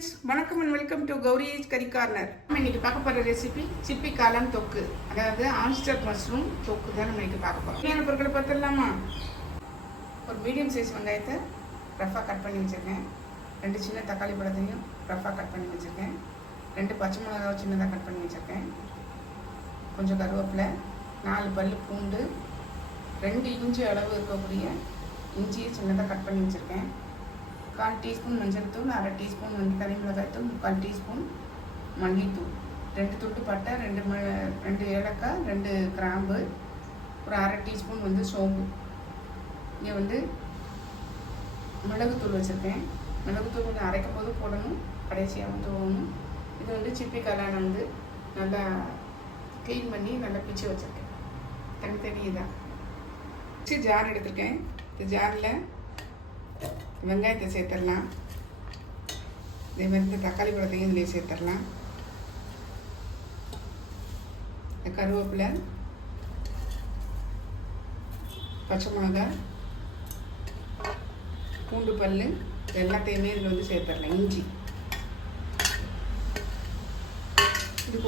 Friends, வணக்கம் and welcome to Gowri's curry corner. நம்ம இன்னைக்கு பார்க்க போகிற ரெசிபி சிப்பி காளான் தொக்கு, அதாவது ஆயிஸ்டர் மஷ்ரூம் தொக்கு தான் நம்ம இன்னைக்கு பார்க்க போகிறோம். தேவையான பொருட்களை பார்த்துடலாமா? ஒரு மீடியம் சைஸ் வெங்காயத்தை ரஃபாக கட் பண்ணி வச்சுருக்கேன். 2 சின்ன தக்காளி பழத்தையும் ரஃபாக கட் பண்ணி வச்சுருக்கேன். 2 பச்சை மிளகாவை சின்னதாக கட் பண்ணி வச்சுருக்கேன். கொஞ்சம் கருவேப்பிலை, 4 பல் பூண்டு, 2 இன்ச்சு அளவு இருக்கக்கூடிய இஞ்சியை சின்னதாக கட் பண்ணி வச்சுருக்கேன். 1/4 டீஸ்பூன் மஞ்சள் தூள், 1/2 டீஸ்பூன் தனி மிளகாய் தூள், 3/4 டீஸ்பூன் மல்லித்தூள், 2 துண்டு பட்டை, 2 ஏலக்காய், 2 கிராம்பு, ஒரு 1/2 டீஸ்பூன் சோம்பு. இங்கே மிளகுத்தூள் வச்சுருக்கேன். மிளகுத்தூள் கொஞ்சம் அரைக்கும் போது போடணும், கடைசியாக தூவணும். இது சிப்பி காளான் நல்லா க்ளீன் பண்ணி நல்லா பிச்சு வச்சுருக்கேன். தனித்தனி இதான் ஜார் எடுத்துருக்கேன். இந்த ஜாரில் வெங்காயத்தை சேர்த்துடலாம். இதே மாதிரி இந்த தக்காளி பழத்தையும் இதிலே சேர்த்துடலாம். இந்த கருவேப்பிலை, பச்சை மிளகாய், பூண்டு பல் எல்லாத்தையுமே இதில் சேர்த்துடலாம். இஞ்சி, இது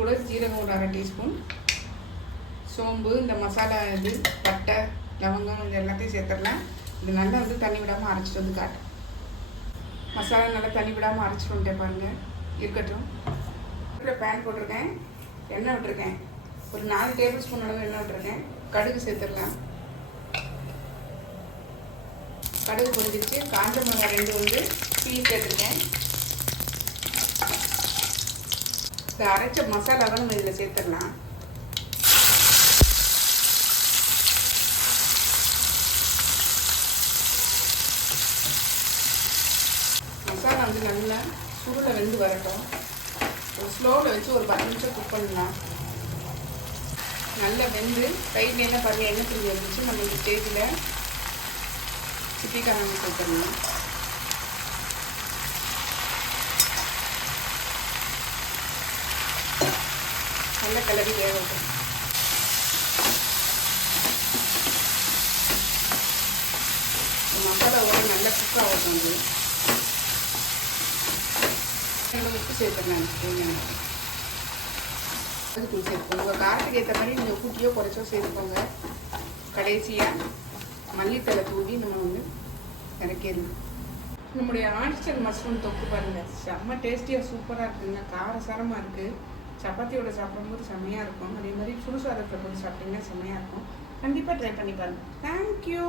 கூட ஜீரகம் ஒரு 1/2 டீஸ்பூன், சோம்பு, இந்த மசாலா பட்டை, லவங்கம் இது எல்லாத்தையும் சேர்த்துடலாம். இது நல்லா தண்ணி விடாமல் அரைச்சிட்டு காட்டும். மசாலா நல்லா தண்ணி விடாமல் அரைச்சிட்டு வந்துட்டேன் பாருங்கள். இருக்கட்டும். பேன் போட்டிருக்கேன், எண்ணெய் விட்டுருக்கேன். ஒரு 4 டேபிள் ஸ்பூன் அளவு எண்ணெய் விட்டுருக்கேன். கடுகு சேர்த்துடலாம். கடுகு பொரிஞ்சிச்சு. காஞ்ச மிளகாய் 2 கிள்ளி சேர்த்துருக்கேன். இந்த அரைச்ச மசாலாவை நம்ம இதில் சேர்த்துடலாம். மசாலா நல்லா சுருளை வெந்து வரட்டும். ஒரு ஸ்லோவில் வச்சு ஒரு 10 நிமிஷம் குக் பண்ணலாம். நல்லா வெந்து கையில் என்ன பாருங்கள், எண்ணெய் பிரிஞ்சு வந்துச்சு. நம்ம இந்த ஸ்டேஜில் சிப்பி காளான் சேர்த்துடலாம். நல்லா கிளறி வேகட்டும். மசாலாவோட நல்லா குக் ஆகட்டும். உப்பு சேர்த்துடலாம். அதுக்கு சேர்த்துக்கோங்க. உங்கள் காரத்துக்கு ஏற்ற மாதிரி நீங்கள் கூட்டியோ குறைச்சோ சேர்த்துக்கோங்க. கடைசியாக மல்லித்தலை தூவி நம்ம இறக்கிடலாம். நம்முடைய ஆயிஸ்டர் மஷ்ரூம் தொக்கு பாருங்கள், செம்ம டேஸ்டியாக சூப்பராக இருக்குதுங்க. காரசாரமாக இருக்குது. சப்பாத்தியோட சாப்பிடும்போது செம்மையாக இருக்கும். அதே மாதிரி சுடுசாதத்தில் போட்டு சாப்பிட்டிங்கன்னா செம்மையாக இருக்கும். கண்டிப்பாக ட்ரை பண்ணி பாருங்கள். தேங்க்யூ.